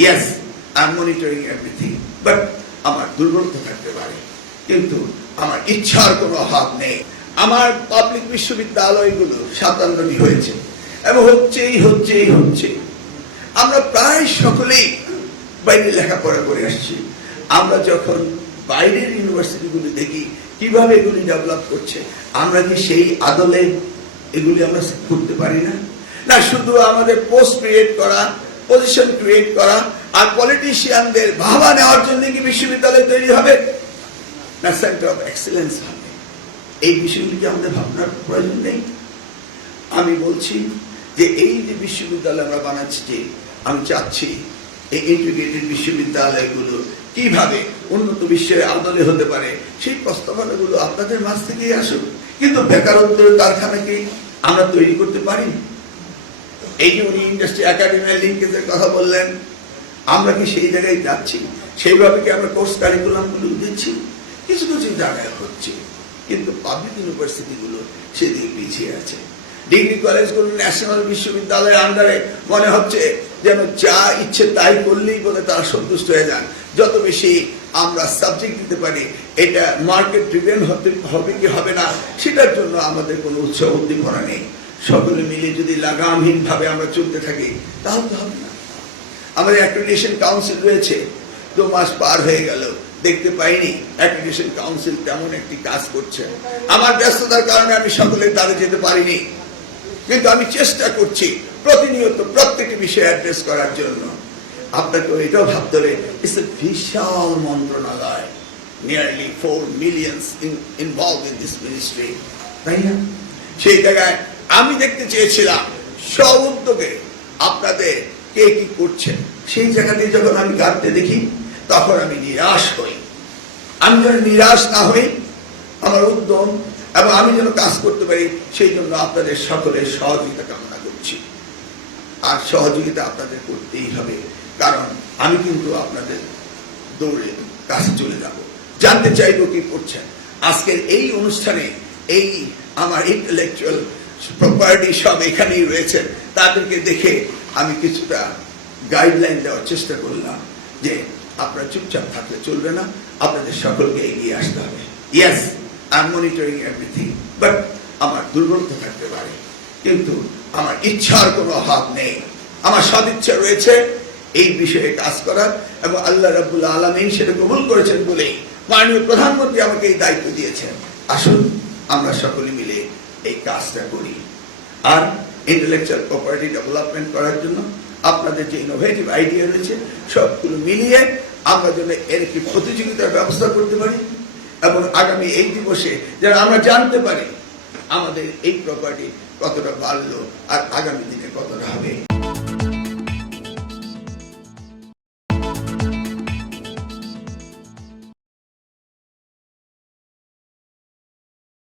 Yes, I'm monitoring everything, but আমার দুর্বলতা থাকতে পারে, কিন্তু আমার ইচ্ছার কোনো অভাব নেই। আমার পাবলিক বিশ্ববিদ্যালয়গুলো 57টি হয়েছে এবং হচ্ছে। আমরা প্রায় সকলেই বাইরে লেখাপড়া করে আসছি। আমরা যখন বাইরের ইউনিভার্সিটিগুলো দেখি কিভাবে এগুলি ডেভেলপ করছে, আমরা কি সেই আদলে এগুলি আমরা করতে পারি না? না, শুধু আমাদের পোস্ট ক্রিয়েট করা, পজিশন ক্রিয়েট করা আর পলিটিশিয়ানদের ভাবা নেওয়ার জন্য কি বিশ্ববিদ্যালয় তৈরি হবে? না, সেন্টার অফ এক্সেলেন্স হবে। এই বিষয়গুলিকে আমাদের ভাবনার প্রয়োজন নেই। আমি বলছি যে এই যে বিশ্ববিদ্যালয় আমরা বানাচ্ছি, আমি চাচ্ছি এই ইন্টিগ্রেটেড বিশ্ববিদ্যালয়গুলো কিভাবে উন্নত বিশ্বের আদলে হতে পারে, সেই প্রস্তাবনাগুলো আপনাদের মাঝ থেকেই আসুক। কিন্তু বেকারত্বের কারখানাকে আমরা তৈরি করতে পারি। এই যে উনি ইন্ডাস্ট্রি একাডেমির লিঙ্কেজের কথা বললেন, আমরা কি সেই জায়গায় যাচ্ছি? সেইভাবে কি আমরা কোর্স কারিকুলামগুলো দিচ্ছি? কিছু জায়গায় হচ্ছে, কিন্তু পাবলিক ইউনিভার্সিটিগুলো সেদিকে পিছিয়ে আছে। ডিগ্রি কলেজগুলো ন্যাশনাল বিশ্ববিদ্যালয়ের আন্ডারে মনে হচ্ছে যেন যা ইচ্ছে তাই করলেই বলে তারা সন্তুষ্ট হয়ে যান। যত বেশি আমরা সাবজেক্ট দিতে পারি, এটা মার্কেট ড্রিভেন হবে কি হবে না, সেটার জন্য আমাদের কোনো উৎসাহ উদ্দীপনা নেই। সকলে মিলে যদি লাগামহীন ভাবে আমরা চলতে থাকি তাহলে তো হবে না। আমাদের অ্যাক্রেডিটেশন কাউন্সিল রয়েছে, 2 মাস পার হয়ে গেল, দেখতে পাইনি অ্যাক্রেডিটেশন কাউন্সিল তেমন একটি কাজ করছে। আমার ব্যস্ততার কারণে আমি সকলের দ্বারে যেতে পারিনি, কিন্তু আমি চেষ্টা করছি প্রতিনিয়ত প্রত্যেকটি বিষয় অ্যাড্রেস করার জন্য। আপনাকে এটাও ভাবতে হবে, ইটস এ বিশাল মন্ত্রণালয়, nearly 4 million involve in this ministry, তাই না? সেই জায়গায় আমি দেখতে চেয়েছিলাম সব উদ্যোগে আপনাদের কে কি করছেন। সেই জায়গাতে যখন আমি গাড়তে দেখি তখন আমি নিরাশ হই। আমি যেন নিরাশ না হই, আমার উদ্যম এবং আমি যেন কাজ করতে পারি, সেই জন্য আপনাদের সকলের সহযোগিতা কামনা করছি। আর সহযোগিতা আপনাদের করতেই হবে, কারণ আমি কিন্তু আপনাদের দৌড়ে কাছে চলে যাব, জানতে চাইবো কি করছেন। আজকের এই অনুষ্ঠানে এই আমার ইন্টেলেকচুয়াল প্রপার্টি সব এখানেই রয়েছেন, তাদেরকে দেখে আমি কিছুটা গাইডলাইন দেওয়ার চেষ্টা করলাম যে আপনারা চুপচাপ থাকলে চলবে না, আপনাদের সকলকে এগিয়ে আসতে হবে। Yes, I am monitoring everything, but আমার দুর্বলতা থাকতে পারে, কিন্তু আমার ইচ্ছার কোনো অভাব নেই। আমার সদিচ্ছা রয়েছে এই বিষয়ে কাজ করার, এবং আল্লাহ রাব্বুল আলামিন সেটা কবুল করেছেন বলেই মাননীয় প্রধানমন্ত্রী আমাকে এই দায়িত্ব দিয়েছেন। আসুন আমরা সকলে মিলে এই কাজটা করি। আর ইন্টেলেকচুয়াল প্রপার্টি ডেভেলপমেন্ট করার জন্য আপনাদের যে ইনোভেটিভ আইডিয়া রয়েছে সবগুলো মিলিয়ে আমরা যেন এর কি প্রতিযোগিতার ব্যবস্থা করতে পারি, এবং আগামী এই দিবসে যেন আমরা জানতে পারি আমাদের এই প্রপার্টি কতটা বাড়লো আর আগামী দিনে কতটা হবে।